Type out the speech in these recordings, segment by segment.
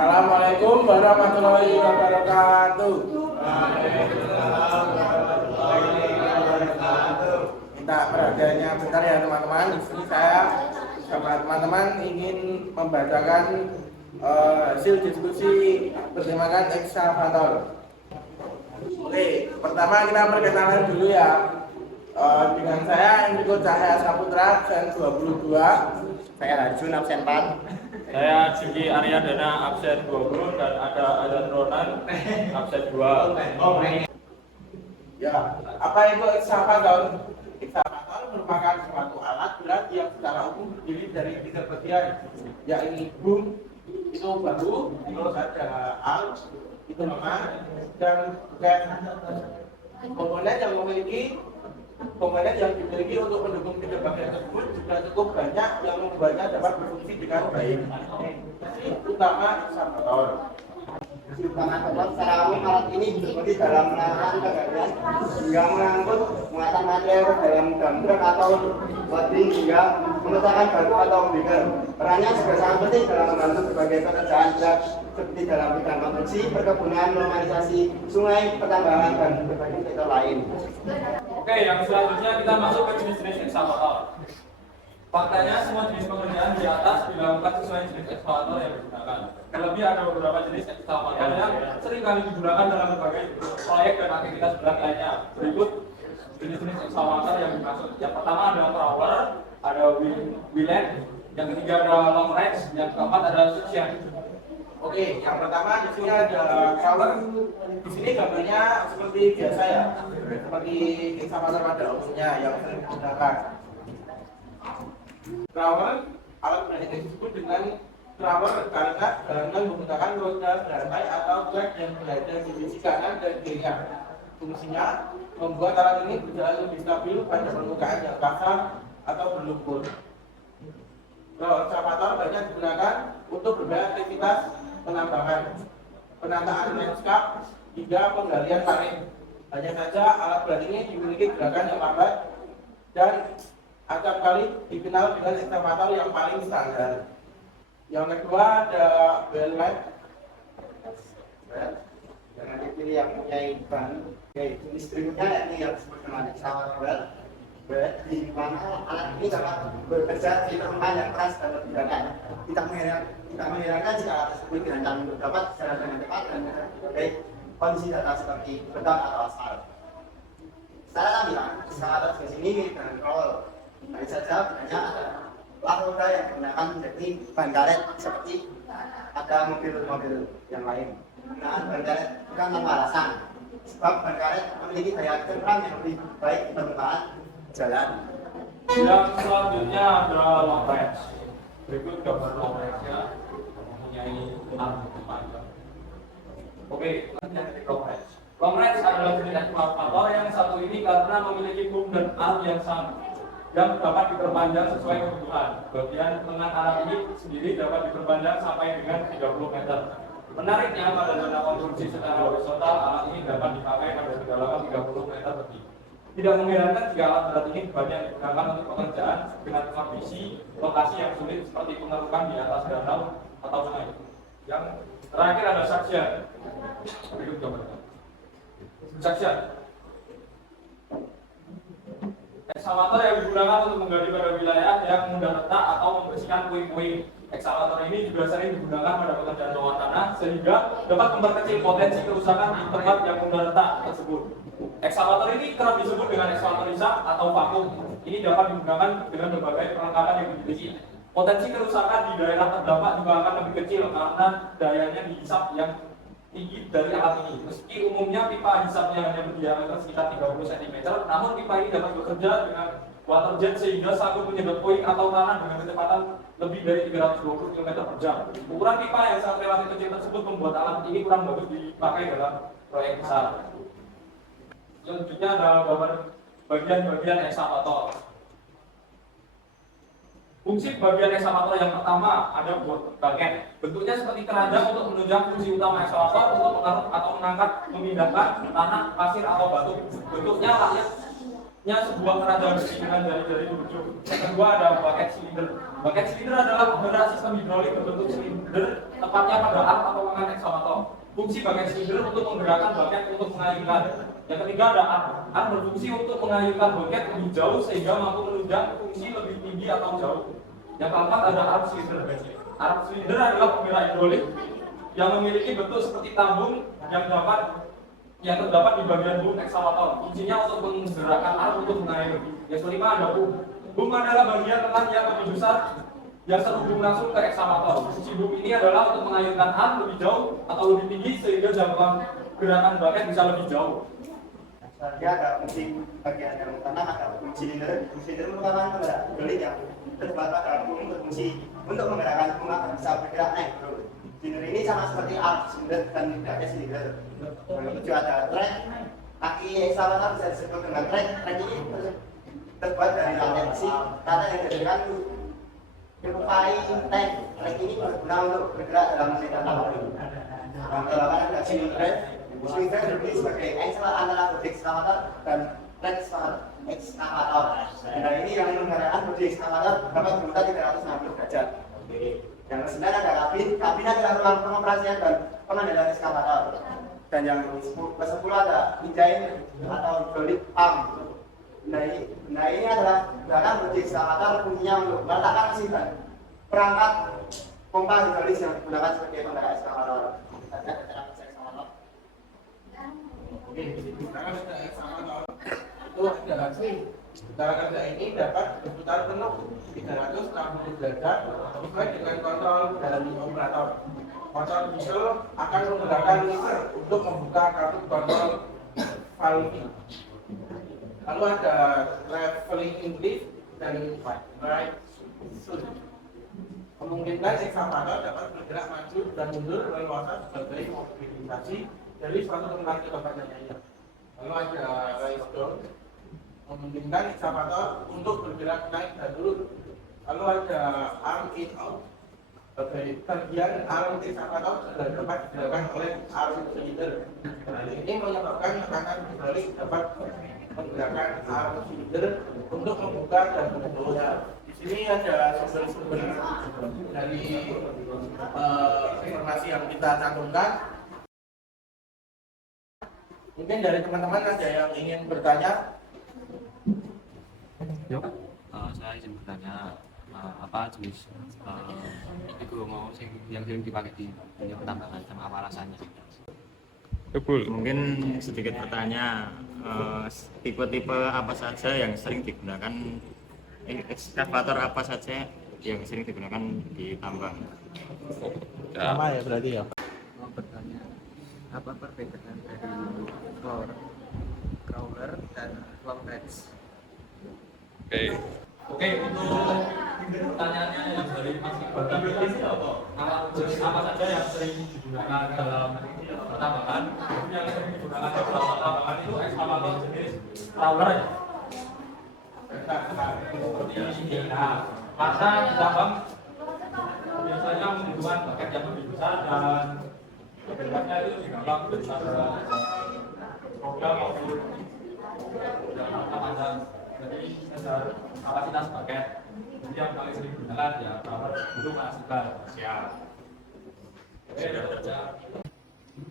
Assalamualaikum warahmatullahi wabarakatuh. Minta perhatiannya bentar ya teman-teman. Di sini saya sama teman-teman ingin membacakan hasil diskusi bertemakan ekskavator. Oke, pertama kita perkenalan dulu ya. Dengan saya Enrico Cahaya Saputra, absen 22. Saya Rajun, absen 4. Saya Jiki Aryadana, absen 20, dan ada Azan Ronan, absen 2. Ya, apa itu ekskavator? Ekskavator merupakan suatu alat berat yang secara umum terdiri dari 3 bagian, yakni boom, itu bahu, terus ada al, itu lemah, dan komponen yang dimiliki untuk mendukung 3 bagian tersebut juga cukup banyak yang membuatnya dapat berfungsi dengan baik. Fungsi utama ekskavator. Fungsi utama ekskavator secara umum alat ini berfungsi dalam melakukan penggalian hingga mengangkut muatan material dalam dump atau loading hingga memecahkan batu atau bigger. Perannya juga sangat penting dalam membantu berbagai pekerjaan berat seperti dalam bidang konstruksi, perkebunan, normalisasi sungai, pertambangan, dan berbagai sektor lain. Oke, yang selanjutnya kita masuk ke jenis-jenis ekskavator. Faktanya semua jenis pekerjaan di atas dilakukan sesuai jenis ekskavator yang digunakan. Terlebih ada beberapa jenis ekskavator yang sering kali digunakan dalam berbagai proyek dan aktivitas berat lainnya. Berikut jenis-jenis ekskavator yang dimaksud. Yang pertama adalah thrower, ada wheelend, yang ketiga adalah long range, yang keempat adalah suction. Oke, yang pertama di sini ada thrower. Di sini gambarnya seperti biasa ya, seperti ekskavator pada umumnya yang sering digunakan. Thrower, alat berat ini disebut dengan thrower karena menggunakan roda berantai atau trek yang berada di sisi kanan dan kirinya. Fungsinya membuat alat ini berjalan lebih stabil pada permukaan yang kasar atau berlumpur. Ekskavator banyak digunakan untuk berbagai aktivitas penambangan, penataan lanskap, hingga penggalian parit. Hanya saja alat berat ini dimiliki gerakan yang lambat dan acap kali dikenal dengan ekskavator yang paling standar. Yang kedua ada wheelend. Dengan dipilih yang punya ban. Oke, jenis berikutnya yakni yang disebut dengan ekskavator. Di mana alat ini dapat bekerja di tempat yang keras dan bergerakan. Tidak mengherankan jika alat tersebut dirancang untuk dapat secara dengan cepat dan berbagai kondisi data seperti beton atau aspal. Secara tampilan, ekskavator jenis ini mirip dengan crawler. Hanya saja bedanya adalah roda yang digunakan menjadi ban karet seperti ada mobil-mobil yang lain. Penggunaan ban karet bukan tanpa alasan, sebab ban karet memiliki daya cengkram yang lebih baik di permukaan jalan. Yang selanjutnya adalah long range. Berikut gambar long range-nya mempunyai arm panjang. Oke, long range. Long range adalah jenis ekskavator yang satu ini karena memiliki boom dan arm yang sama, yang dapat diperpanjang sesuai kebutuhan. Bagian tengah alat ini sendiri dapat diperpanjang sampai dengan 30 meter. Menariknya, pada zona konstruksi secara horizontal, alat ini dapat dipakai pada kedalaman 30 meter lebih. Tidak mengherankan jika alat berat ini banyak digunakan untuk pekerjaan dengan kondisi lokasi yang sulit seperti pengerukan di atas danau atau sungai. Yang terakhir ada suction. Berikut gambarnya. Suction. Ekskavator yang digunakan untuk menggali pada wilayah yang mudah retak atau membersihkan puing-puing. Ekskavator ini juga sering digunakan pada pekerjaan bawah tanah sehingga dapat memperkecil potensi kerusakan di tempat yang mudah retak tersebut. Ekskavator ini kerap disebut dengan ekskavator hisap atau vakum. Ini dapat digunakan dengan berbagai perlengkapan yang dimiliki. Potensi kerusakan di daerah terdampak juga akan lebih kecil karena dayanya dihisap yang tinggi dari alat ini. Meski umumnya pipa hisapnya hanya berdiameter sekitar 30 cm, namun pipa ini dapat bekerja dengan water jet sehingga sanggup menyedot puing atau tanah dengan kecepatan lebih dari 320 km per jam. Ukuran pipa yang sangat relatif kecil tersebut membuat alat ini kurang bagus dipakai dalam proyek besar. Selanjutnya adalah gambar bagian-bagian ekskavator. Fungsi bagian ekskavator yang pertama ada bucket. Bentuknya seperti keranjang untuk menunjang fungsi utama ekskavator untuk mengarut atau mengangkat, memindahkan tanah, pasir atau batu. Bentuknya layaknya sebuah keranjang besi dengan jari-jari berujung. Yang kedua ada bucket silinder. Bucket silinder adalah penggerak sistem hidrolik berbentuk silinder, tepatnya pada arm atau lengan eksavator. Fungsi bucket silinder untuk menggerakkan bucket untuk mengayunkan. Yang ketiga ada arm. Arm berfungsi untuk mengayunkan bucket lebih jauh sehingga mampu menunjang fungsi lebih tinggi atau jauh. Yang keempat ada arm silinder. Arm silinder adalah penggerak hidrolik yang memiliki bentuk seperti tabung yang terdapat di bagian boom eksavator. Fungsinya untuk menggerakkan arm untuk mengairi. Yang kelima ada boom. Boom adalah bagian lengan yang lebih besar yang terhubung langsung ke eksavator. Fungsi boom ini adalah untuk mengayunkan arm lebih jauh atau lebih tinggi sehingga jangkauan gerakan bucket bisa lebih jauh. Dia ada fungsi bagian yang utama, ada fungsi silinder. Fungsi silinder merupakan penggerak hidrolik yang terdapat pada boom berfungsi untuk menggerakkan boom agar bisa bergerak naik. Silinder ini sama seperti arm silinder dan bucket silinder. Yang kedua ada track. Kaki eksavator bisa disebut dengan track. Track ini terbuat dari rantai besi, rantai yang dijadikan menyerupai tank. Track ini berguna untuk bergerak dalam medan laut. Yang kedelapan ada silinder. Silinder berdiri sebagai angsel antara bodi ekskavator dan track ekskavator. Dan ini yang menggerakkan bodi ekskavator dapat berputar 360 derajat. Yang kesembilan ada kabin. Kabin adalah ruang pengoperasian dan pengendalian ekskavator. Dan yang ke-10 ada engine atau hydraulic pump. Nah ini adalah belakang bodi ekskavator, fungsinya untuk meletakkan mesin dan perangkat pompa hidrolik yang digunakan sebagai penggerak ekskavator. Oke, sekarang ada eksavator. Itu ada swing. Putaran kerja ini dapat berputar penuh 360 derajat sesuai dengan kontrol dari operator. Motor diesel akan menggunakan lever untuk membuka kartu kontrol valve. Lalu ada traveling English dan right switch. Memungkinkan eksavator dapat bergerak maju dan mundur leluasa sebagai mobilisasi dari suatu tempat ke tempat yang lain. Lalu ada raise down, memungkinkan eksavator untuk bergerak naik dan turun. Lalu ada arm in out. Bagian arm eksavator sudah dapat digerakkan oleh arm silinder. Ini menyebabkan tekanan hidrolik dapat menggerakkan arm silinder untuk membuka dan menutup. Di sini ada sumber-sumber dari informasi yang kita cantumkan. Mungkin dari teman-teman ada yang ingin bertanya? Saya izin bertanya apa jenis itu mau yang sering dipakai di dunia pertambangan sama apa rasanya? Mungkin sedikit bertanya, tipe-tipe apa saja yang sering digunakan, ekskavator apa saja yang sering digunakan di tambang? Sama ya berarti ya. Mau bertanya apa perbedaan dari crawler dan long range? Oke, untuk pertanyaannya yang dari Mas Iqbal tadi jenis apa saja yang sering digunakan dalam pertambangan? Yang sering digunakan dalam pertambangan itu ekskavator jenis crawler ya. Seperti ini. Nah, karena di tambang biasanya membutuhkan bucket yang lebih besar dan bebannya itu gampang besar program maupun jangka panjang. Jadi dasar kapasitas bucket. Jadi yang paling sering digunakan ya crawler itu masukkan. Siap. Oke,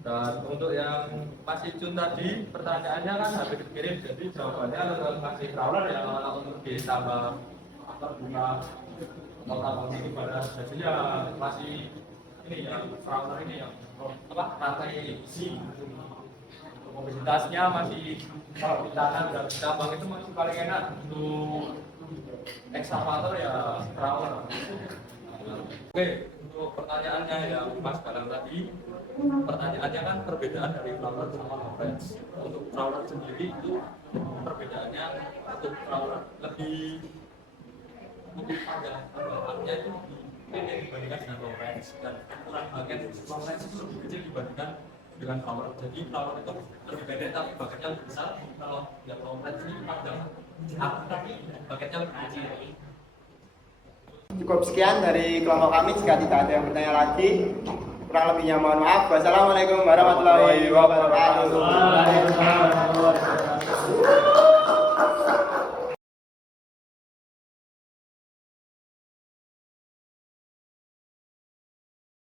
dan untuk yang Mas Icun tadi pertanyaannya kan habis dikirim, jadi jawabannya untuk masih crawler ya, kalau untuk ditambah atau bunga atau tambah tinggi pada jadi ya masih ini ya crawler ini yang rantai besi. Mobilitasnya masih kalau di tanah dan di tambang itu masih paling enak. Untuk ekskavator ya crawler. Oke, untuk pertanyaannya ya Mas Galang tadi, pertanyaannya kan perbedaan dari crawler sama long range. Untuk crawler sendiri itu perbedaannya, untuk crawler lebih panjang, armnya itu lebih pendek dibandingkan dengan long range, dan ukuran bagian long range itu lebih kecil dibandingkan dengan crawler. Jadi crawler itu lebih pendek tapi bagiannya lebih besar. Kalau yang long range ini panjang tapi bagiannya lebih kecil. Cukup sekian dari kelompok kami. Jika tidak ada yang bertanya lagi, kurang lebihnya mohon maaf. Wassalamualaikum warahmatullahi wabarakatuh.